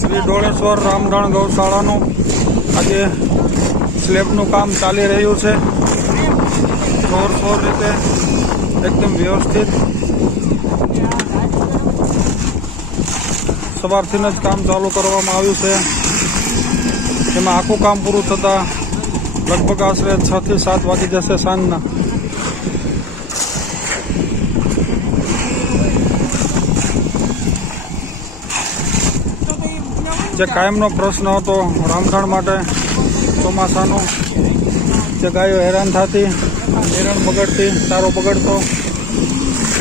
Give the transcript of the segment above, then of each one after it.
શ્રી ડોળેશ્વર રામધણ ગૌશાળાનું આજે સ્લેબનું કામ ચાલી રહ્યું છે. જોરશોર રીતે એકદમ વ્યવસ્થિત સવારથી જ કામ ચાલુ કરવામાં આવ્યું છે. એમાં આખું કામ પૂરું થતાં લગભગ આશરે 6 થી 7 વાગી જશે સાંજના. જે કાયમનો પ્રશ્ન હતો રામધણ માટે ચોમાસાનો, જે ગાયો હેરાન થતી, હેરાન બગડતી, ચારો બગડતો,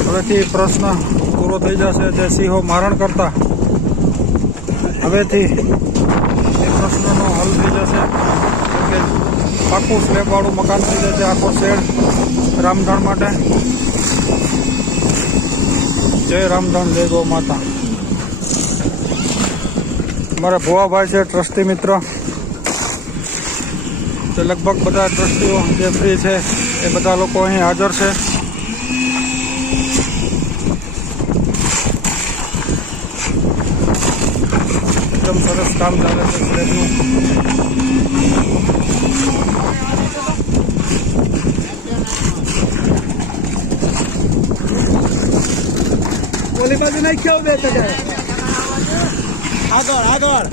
હવેથી પ્રશ્ન પૂરો થઈ જશે. જે સિંહો મારણ કરતા, હવેથી એ પ્રશ્નનો હલ થઈ જશે. કે આખું સ્લેબવાળું મકાન થઈ જશે, આખો શેડ રામધણ માટે. જય રામધણ, જય ગૌ માતા. અમારા ભુવાભાઈ છે ટ્રસ્ટી મિત્ર, જે લગભગ બધા ટ્રસ્ટીઓ જે ફ્રી છે એ બધા લોકો અહીં હાજર છે. એકદમ સરસ કામ ચાલે છે સ્લેબનું. ઓલી બાજુ નાખ્યો બે આગળ આગળ